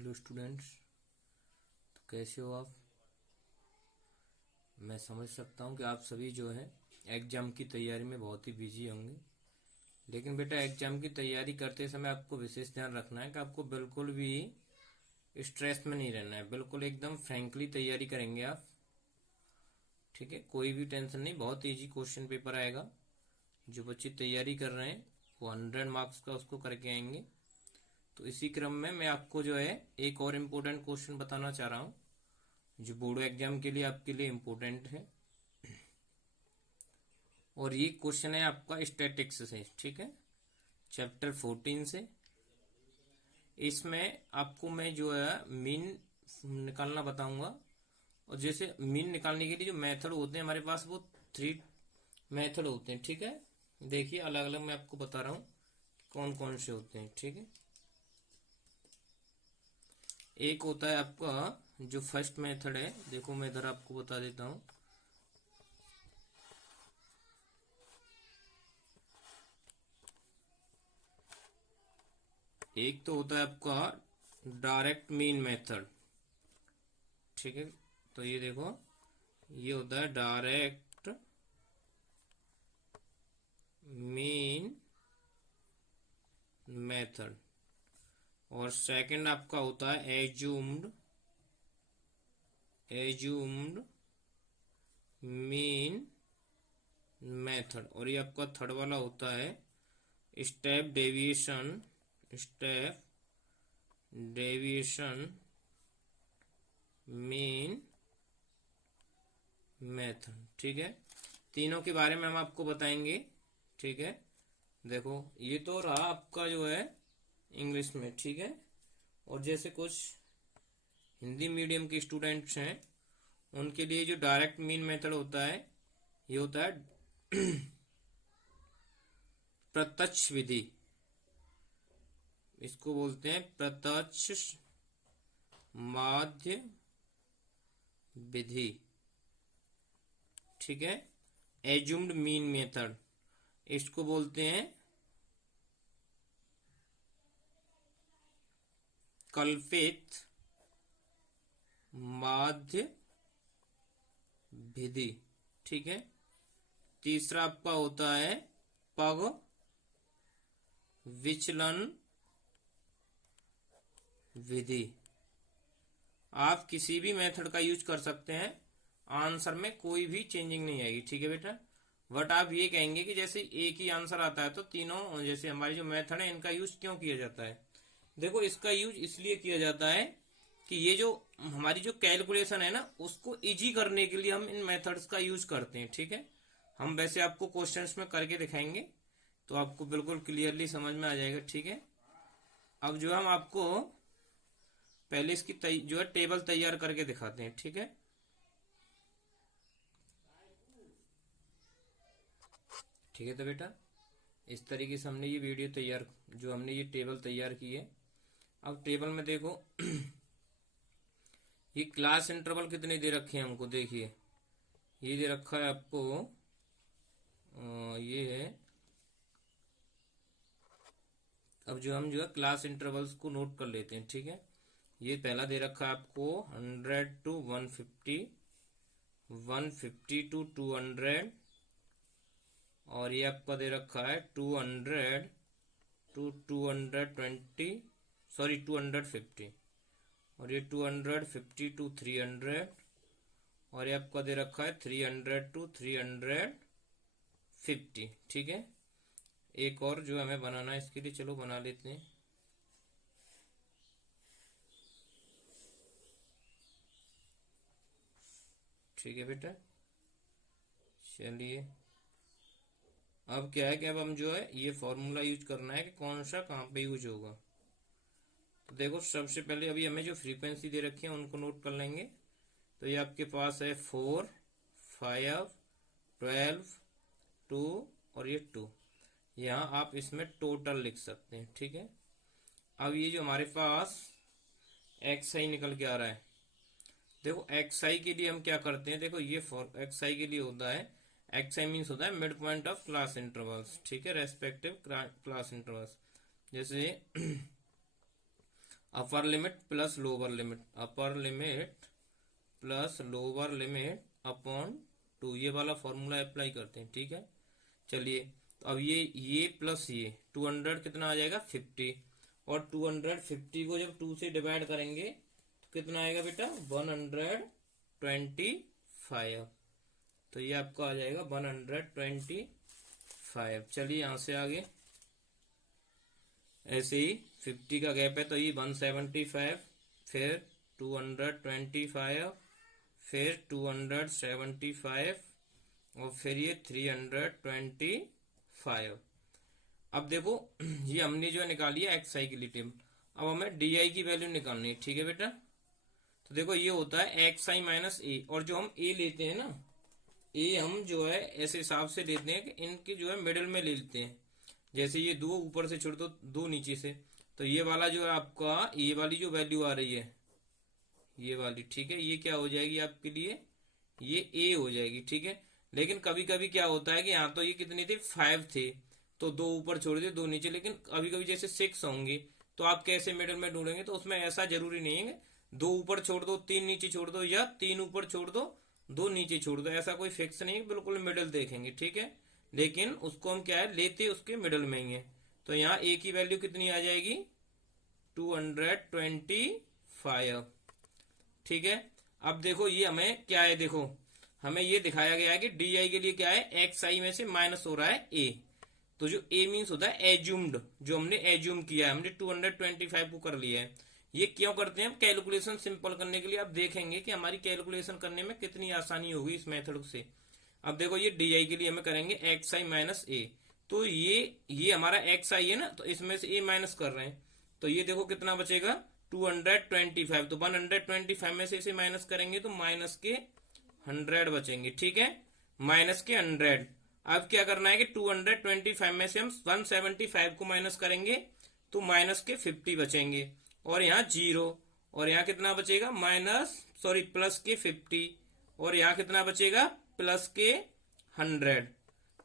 Hello students. तो कैसे हो आप? मैं समझ सकता हूँ कि आप सभी जो है एग्ज़ाम की तैयारी में बहुत ही बिजी होंगे। लेकिन बेटा, एग्ज़ाम की तैयारी करते समय आपको विशेष ध्यान रखना है कि आपको बिल्कुल भी स्ट्रेस में नहीं रहना है। बिल्कुल एकदम फ्रैंकली तैयारी करेंगे आप। ठीक है, कोई भी टेंशन नहीं, बहुत इजी क्वेश्चन पेपर आएगा। जो बच्चे तैयारी कर रहे हैं वो 100 मार्क्स का उसको करके आएंगे। तो इसी क्रम में मैं आपको जो है एक और इम्पोर्टेंट क्वेश्चन बताना चाह रहा हूँ जो बोर्ड एग्जाम के लिए आपके लिए इम्पोर्टेंट है। और ये क्वेश्चन है आपका स्टैटिक्स से। ठीक है, चैप्टर 14 से। इसमें आपको मैं जो है मीन निकालना बताऊंगा। और जैसे मीन निकालने के लिए जो मेथड होते हैं हमारे पास, वो 3 मेथड होते हैं। ठीक है, देखिए अलग अलग मैं आपको बता रहा हूँ कौन कौन से होते हैं। ठीक है, एक होता है आपका जो फर्स्ट मेथड है, देखो मैं इधर आपको बता देता हूँ। एक तो होता है आपका डायरेक्ट मीन मेथड। ठीक है, तो ये देखो, ये होता है डायरेक्ट मीन मेथड। और सेकंड आपका होता है एज्यूम्ड मीन मेथड। और ये आपका थर्ड वाला होता है स्टेप डेविएशन मीन मेथड। ठीक है, तीनों के बारे में हम आपको बताएंगे। ठीक है, देखो ये तो रहा आपका जो है इंग्लिश में। ठीक है, और जैसे कुछ हिंदी मीडियम के स्टूडेंट्स हैं उनके लिए जो डायरेक्ट मीन मेथड होता है, ये होता है प्रत्यक्ष विधि। इसको बोलते हैं प्रत्यक्ष माध्य विधि। ठीक है, एज्यूम्ड मीन मेथड इसको बोलते हैं कल्पित माध्य विधि। ठीक है, तीसरा आपका होता है पग विचलन विधि। आप किसी भी मेथड का यूज कर सकते हैं, आंसर में कोई भी चेंजिंग नहीं आएगी। ठीक है बेटा, बट आप ये कहेंगे कि जैसे एक ही आंसर आता है तो तीनों जैसे हमारी जो मेथड है इनका यूज क्यों किया जाता है। देखो, इसका यूज इसलिए किया जाता है कि ये जो हमारी जो कैलकुलेशन है ना, उसको इजी करने के लिए हम इन मेथड्स का यूज करते हैं। ठीक है, हम वैसे आपको क्वेश्चंस में करके दिखाएंगे तो आपको बिल्कुल क्लियरली समझ में आ जाएगा। ठीक है, अब जो हम आपको पहले इसकी जो है टेबल तैयार करके दिखाते हैं। ठीक है, ठीक है, तो बेटा इस तरीके से हमने ये वीडियो तैयार, जो हमने ये टेबल तैयार की है। अब टेबल में देखो ये क्लास इंटरवल कितने दे रखे हैं हमको, देखिए ये दे रखा है आपको, ये है। अब जो हम जो है क्लास इंटरवल्स को नोट कर लेते हैं। ठीक है, ये पहला दे रखा है आपको 100 to 150, 150 to 200, और ये आपका दे रखा है 200 to 220, सॉरी 250, और ये 250 to 300, और ये आपका दे रखा है 300 to 350। ठीक है, एक और जो हमें बनाना है इसके लिए, चलो बना लेते हैं। ठीक है बेटा, चलिए अब क्या है कि अब हम जो है ये फॉर्मूला यूज करना है कि कौन सा कहाँ पे यूज होगा। तो देखो, सबसे पहले अभी हमें जो फ्रीक्वेंसी दे रखी है उनको नोट कर लेंगे। तो ये आपके पास है 4, 5, 12, 2 और ये 2। यहाँ आप इसमें टोटल लिख सकते हैं। ठीक है, अब ये जो हमारे पास एक्स आई निकल के आ रहा है, देखो एक्स आई के लिए हम क्या करते हैं, देखो ये फॉर एक्स आई के लिए होता है, एक्स आई मीन्स होता है mid point of class intervals. ठीक है, रेस्पेक्टिव क्लास इंटरवल्स। जैसे upper limit plus lower limit, upper limit plus lower limit upon 2, ये वाला फॉर्मूला अप्लाई करते हैं। ठीक है, चलिए तो अब ये प्लस ये 200 कितना आ जाएगा 50, और 250 को जब 2 से डिवाइड करेंगे तो कितना आएगा बेटा 125। तो ये आपका आ जाएगा 125। चलिए यहां से आगे ऐसे ही 50 का गैप है तो ये 175, फिर 225, फिर 275 और फिर ये 325। अब देखो ये हमने जो निकाली है एक्स आई की टेबल, अब हमें डी आई की वैल्यू निकालनी है। ठीक है बेटा, तो देखो ये होता है एक्स आई माइनस ए, और जो हम ए लेते हैं ना, ए हम जो है ऐसे हिसाब से लेते हैं कि इनके जो है मिडिल में ले लेते हैं। जैसे ये 2 ऊपर से छोड़ दो, 2 नीचे से, तो ये वाला जो है आपका, ये वाली जो वैल्यू आ रही है ये वाली, ठीक है, ये क्या हो जाएगी आपके लिए, ये ए हो जाएगी। ठीक है, लेकिन कभी कभी क्या होता है कि यहाँ तो ये कितने थे 5 थे, तो 2 ऊपर छोड़ दिए 2 नीचे, लेकिन कभी कभी जैसे 6 होंगे तो आप कैसे मिडिल में ढूंढेंगे, तो उसमें ऐसा जरूरी नहीं है 2 ऊपर छोड़ दो 3 नीचे छोड़ दो, या 3 ऊपर छोड़ दो 2 नीचे छोड़ दो, ऐसा कोई फिक्स नहीं है, बिल्कुल मिडिल देखेंगे। ठीक है, लेकिन उसको हम क्या है लेते उसके मिडिल में ही है। तो यहाँ ए की वैल्यू कितनी आ जाएगी 225। ठीक है, अब देखो ये हमें क्या है, देखो हमें ये दिखाया गया है कि डी आई के लिए क्या है एक्स आई में से माइनस हो रहा है ए, तो जो ए मीन्स होता है एज्यूम्ड, जो हमने एज्यूम किया है, हमने 225 को कर लिया है। ये क्यों करते हैं हम, कैलकुलेशन सिंपल करने के लिए। आप देखेंगे कि हमारी कैलकुलेशन करने में कितनी आसानी होगी इस मेथड से। अब देखो ये डी आई के लिए हमें करेंगे एक्स आई माइनस ए, तो ये हमारा एक्स आई है ना, तो इसमें से ए माइनस कर रहे हैं, तो ये देखो कितना बचेगा 225, तो 125 में से इसे माइनस करेंगे तो माइनस के 100 बचेंगे। ठीक है, माइनस के 100। अब क्या करना है कि 225 में से हम 175 को माइनस करेंगे तो माइनस के 50 बचेंगे, और यहाँ 0, और यहाँ कितना बचेगा प्लस के 50, और यहाँ कितना बचेगा प्लस के 100।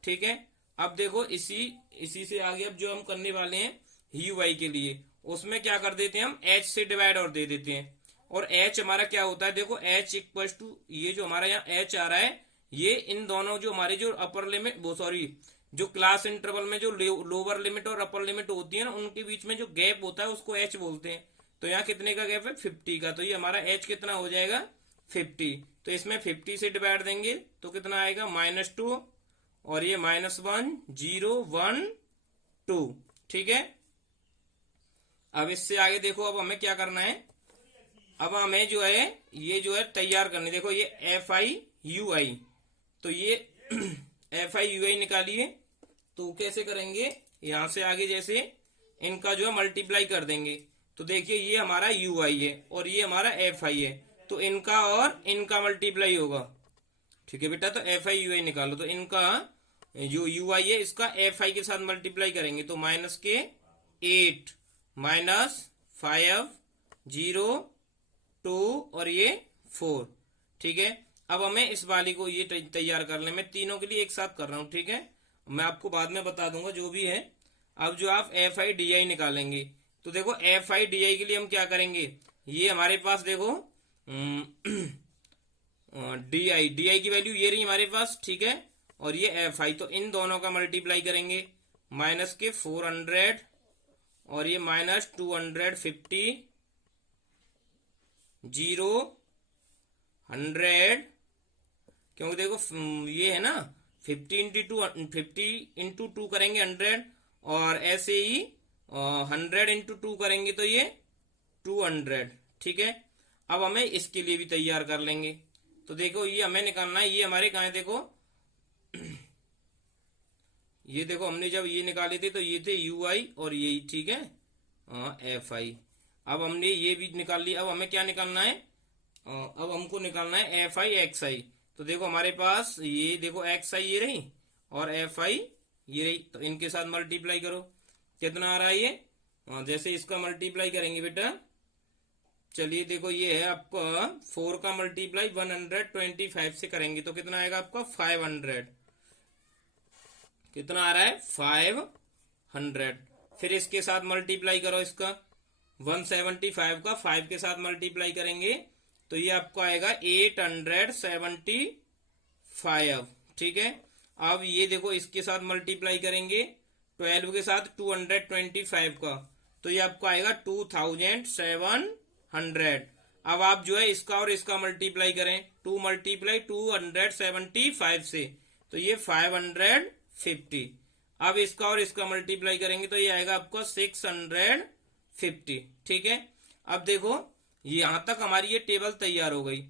ठीक है, अब देखो इसी से आगे अब जो हम करने वाले हैं यू आई के लिए, उसमें क्या कर देते हैं हम h से डिवाइड और दे देते हैं, और h हमारा क्या होता है, देखो h इक्वल टू ये जो हमारा यहाँ h आ रहा है, ये इन दोनों जो हमारे जो अपर लिमिट जो क्लास इंटरवल में जो लोअर लिमिट और अपर लिमिट होती है ना, उनके बीच में जो गैप होता है उसको h बोलते हैं। तो यहाँ कितने का गैप है 50 का, तो ये हमारा h कितना हो जाएगा 50, तो इसमें 50 से डिवाइड देंगे तो कितना आएगा -2, और ये -1 0 1 2। ठीक है, अब इससे आगे देखो अब हमें क्या करना है, अब हमें जो है ये जो है तैयार करनी, देखो ये एफ आई यू आई, तो ये एफ आई यू आई निकालिए, तो कैसे करेंगे, यहां से आगे जैसे इनका जो है मल्टीप्लाई कर देंगे, तो देखिए ये हमारा यू आई है और ये हमारा एफ आई है, तो इनका और इनका मल्टीप्लाई होगा। ठीक है बेटा, तो एफ आई यू आई निकालो, तो इनका जो यू आई है इसका एफ आई के साथ मल्टीप्लाई करेंगे, तो माइनस के 8 -5 0 2 और ये 4। ठीक है, अब हमें इस वाली को ये तैयार कर ले, मैं तीनों के लिए एक साथ कर रहा हूं। ठीक है, मैं आपको बाद में बता दूंगा जो भी है। अब जो आप एफ आई डी आई निकालेंगे, तो देखो एफ आई डी आई के लिए हम क्या करेंगे, ये हमारे पास देखो डी आई की वैल्यू ये रही हमारे पास। ठीक है, और ये एफ आई, तो इन दोनों का मल्टीप्लाई करेंगे, माइनस के 400 और ये -250 0 100, क्योंकि देखो ये है ना 50 इंटू 2 करेंगे 100, और ऐसे ही 100 इंटू 2 करेंगे तो ये 200। ठीक है, अब हमें इसके लिए भी तैयार कर लेंगे, तो देखो ये हमें निकालना है, ये हमारे कहा है देखो ये देखो हमने जब ये निकाले थे तो ये थे यू आई और यही, ठीक है, एफ आई। अब हमने ये भी निकाल लिया, अब हमें क्या निकालना है, अब हमको निकालना है एफ आई एक्स आई। तो देखो हमारे पास ये देखो एक्स आई ये रही और एफ आई ये रही, तो इनके साथ मल्टीप्लाई करो, कितना आ रहा है ये, जैसे इसका मल्टीप्लाई करेंगे बेटा, चलिए देखो ये है आपका 4 का मल्टीप्लाई 125 से करेंगे तो कितना आएगा आपका 500, कितना आ रहा है 500। फिर इसके साथ मल्टीप्लाई करो इसका, 175 का 5 के साथ मल्टीप्लाई करेंगे तो ये आपको आएगा 875। ठीक है, अब ये देखो इसके साथ मल्टीप्लाई करेंगे 12 के साथ 225 का, तो ये आपको आएगा 2700। अब आप जो है इसका और इसका मल्टीप्लाई करें, 2 मल्टीप्लाई 275 से, तो ये 550। अब इसका और इसका मल्टीप्लाई करेंगे तो ये आएगा आपको 650। ठीक है, अब देखो यहां तक हमारी ये टेबल तैयार हो गई।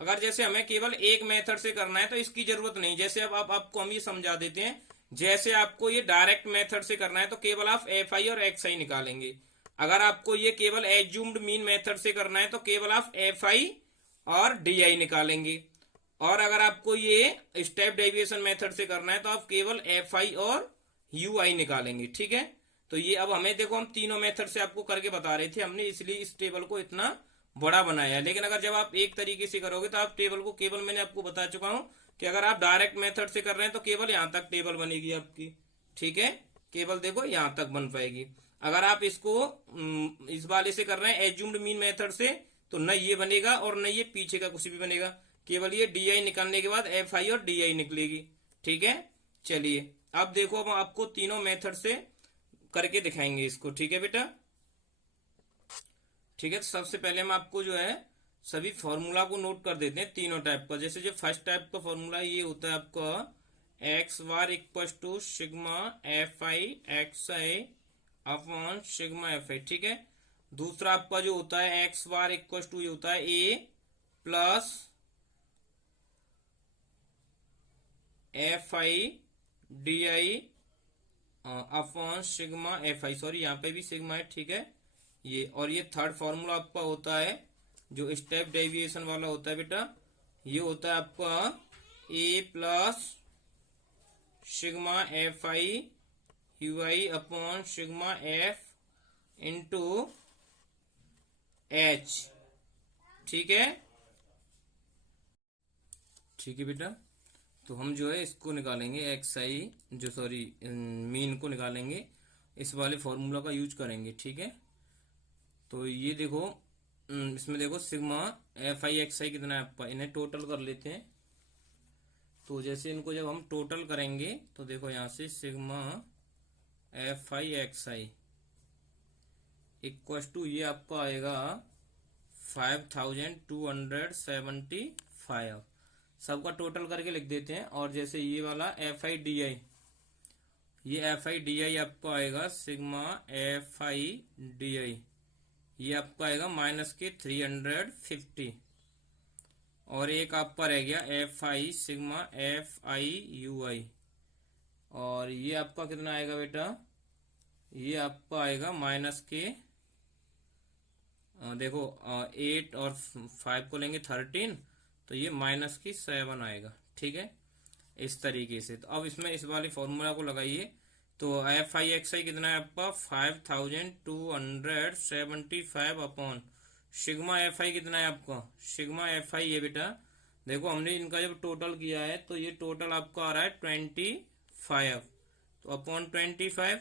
अगर जैसे हमें केवल एक मेथड से करना है तो इसकी जरूरत नहीं, जैसे अब आपको हम ये समझा देते हैं। जैसे आपको ये डायरेक्ट मेथड से करना है तो केवल आप एफ आई और एक्स आई निकालेंगे। अगर आपको ये केवल एज्यूम्ड मीन मेथड से करना है तो केवल आप एफ आई और डी आई निकालेंगे। और अगर आपको ये स्टेप डेविएशन मेथड से करना है तो आप केवल एफ आई और यू आई निकालेंगे। ठीक है, तो ये अब हमें देखो हम तीनों मेथड से आपको करके बता रहे थे हमने, इसलिए इस टेबल को इतना बड़ा बनाया है। लेकिन अगर जब आप एक तरीके से करोगे तो आप टेबल को केवल, मैंने आपको बता चुका हूं कि अगर आप डायरेक्ट मेथड से कर रहे हैं तो केवल यहां तक टेबल बनेगी आपकी। ठीक है, केवल देखो यहां तक बन पाएगी। अगर आप इसको इस वाले से कर रहे हैं एज्यूम्ड मीन मेथड से, तो न ये बनेगा और न ये पीछे का कुछ भी बनेगा, केवल ये डी आई निकालने के बाद एफ आई और डी आई निकलेगी। ठीक है, चलिए अब देखो अब आपको तीनों मेथड से करके दिखाएंगे इसको। ठीक है बेटा, ठीक है, तो सबसे पहले हम आपको जो है सभी फॉर्मूला को नोट कर देते हैं तीनों टाइप का। जैसे जो फर्स्ट टाइप का फॉर्मूला ये होता है आपका x bar equal to sigma F i x i upon sigma F i. ठीक है, दूसरा आपका जो होता है एक्स बार इक्वल टू ये होता है A plus F I D I upon sigma F I, sorry यहाँ पे भी सिग्मा है। ठीक है, ये और ये थर्ड फॉर्मूला आपका होता है जो स्टेप डेविएशन वाला होता है बेटा, ये होता है आपका A plus sigma F I U I upon sigma F into H. ठीक है, ठीक है बेटा, तो हम जो है इसको निकालेंगे एक्स आई जो सॉरी मीन को निकालेंगे, इस वाले फॉर्मूला का यूज करेंगे। ठीक है, तो ये देखो इसमें देखो सिग्मा एफ आई एक्स आई कितना है आपका, इन्हें टोटल कर लेते हैं। तो जैसे इनको जब हम टोटल करेंगे तो देखो यहाँ से sigma F i x i equal to ये आपका आएगा 5275। सबका टोटल करके लिख देते हैं। और जैसे ये वाला एफ आई डी आई, ये एफ आई डी आई आपको आएगा सिग्मा एफ आई डी आई, ये आपका आएगा माइनस के 350। और एक आपका रह गया F I sigma F I U I, और ये आपका कितना आएगा बेटा, ये आपका आएगा माइनस के देखो 8 और 5 को लेंगे 13, तो ये माइनस की 7 आएगा। ठीक है, इस तरीके से। तो अब इसमें इस वाले फॉर्मूला को लगाइए, तो एफ आई एक्स आई कितना है आपका 5275 अपॉन सिग्मा एफ आई कितना है आपका, सिग्मा एफ आई ये बेटा देखो हमने इनका जब टोटल किया है तो ये टोटल आपका आ रहा है 25, तो अपॉन 25,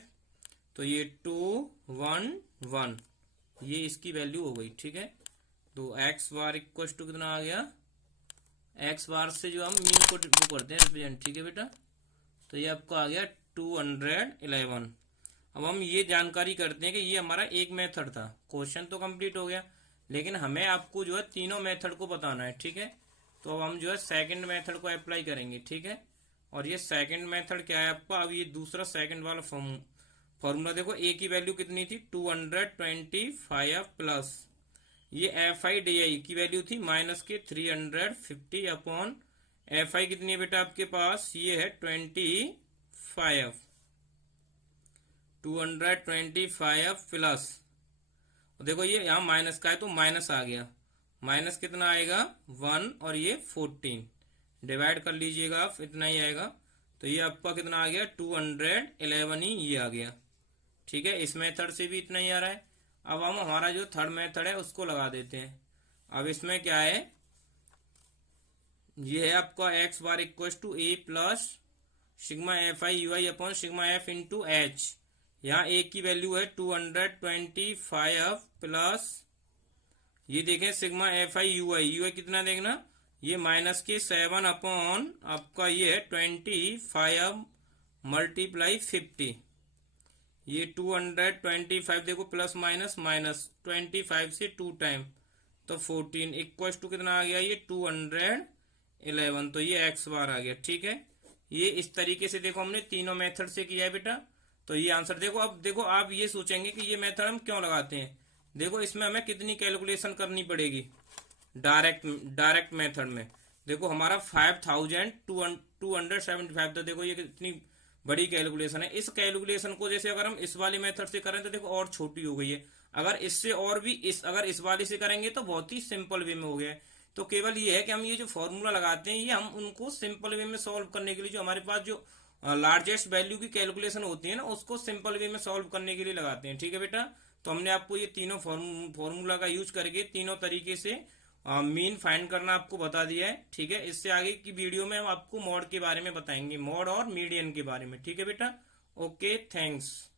तो ये 211, ये इसकी वैल्यू हो गई। ठीक है, तो एक्स बार इक्वल टू कितना आ गया, एक्स बार से जो हम मीन को वो करते हैं रिप्रेजेंट। ठीक है बेटा, तो ये आपको आ गया 211। अब हम ये जानकारी करते हैं कि ये हमारा एक मेथड था, क्वेश्चन तो कंप्लीट हो गया, लेकिन हमें आपको जो है तीनों मेथड को बताना है। ठीक है, तो अब हम जो है सेकंड मेथड को अप्लाई करेंगे। ठीक है, और ये सेकंड मेथड क्या है आपका, अब ये दूसरा सेकंड वाला फॉर्मूला देखो, ए की वैल्यू कितनी थी 225 प्लस ये एफ आई डी आई की वैल्यू थी माइनस के 350 अपॉन एफ आई कितनी है बेटा आपके पास, ये है 25, 225 प्लस देखो ये यहाँ माइनस का है तो माइनस आ गया, माइनस कितना आएगा 1 और ये 14, डिवाइड कर लीजिएगा आप, इतना ही आएगा। तो ये आपका कितना आ गया 211 ही ये आ गया। ठीक है, इस मेथड से भी इतना ही आ रहा है। अब हम हमारा जो थर्ड मेथड है उसको लगा देते हैं। अब इसमें क्या है, ये है आपका x bar equal to A plus sigma F I U I upon sigma F into H, यहाँ ए की वैल्यू है 225 प्लस ये देखें sigma F I U I, U I कितना देखना, ये माइनस के 7 अपॉन आपका ये है 25 मल्टीप्लाई 50, ये 225 देखो प्लस माइनस माइनस 25 से 2 टाइम तो 14 इक्वल टू कितना आ गया, ये 211, तो ये एक्स बार आ गया। ठीक है, ये इस तरीके से देखो हमने तीनों मेथड से किया है बेटा। तो ये आंसर देखो। अब देखो आप ये सोचेंगे कि ये मेथड हम क्यों लगाते हैं, देखो इसमें हमें कितनी कैलकुलेशन करनी पड़ेगी डायरेक्ट मेथड में। देखो हमारा 5275, तो देखो ये कितनी बड़ी कैलकुलेशन है। इस कैलकुलेशन को जैसे अगर हम इस वाले मेथड से करें तो देखो और छोटी हो गई है, अगर इससे और भी अगर इस वाले से करेंगे तो बहुत ही सिंपल वे में हो गया है। तो केवल ये है कि हम ये जो फॉर्मूला लगाते हैं ये हम उनको सिंपल वे में सॉल्व करने के लिए, जो हमारे पास जो लार्जेस्ट वैल्यू की कैलकुलेशन होती है ना, उसको सिंपल वे में सॉल्व करने के लिए लगाते हैं। ठीक है बेटा, तो हमने आपको ये तीनों फॉर्मूला का यूज करके तीनों तरीके से मीन फाइंड करना आपको बता दिया है। ठीक है, इससे आगे की वीडियो में हम आपको मॉड के बारे में बताएंगे, मॉड और मीडियन के बारे में। ठीक है बेटा, ओके, थैंक्स।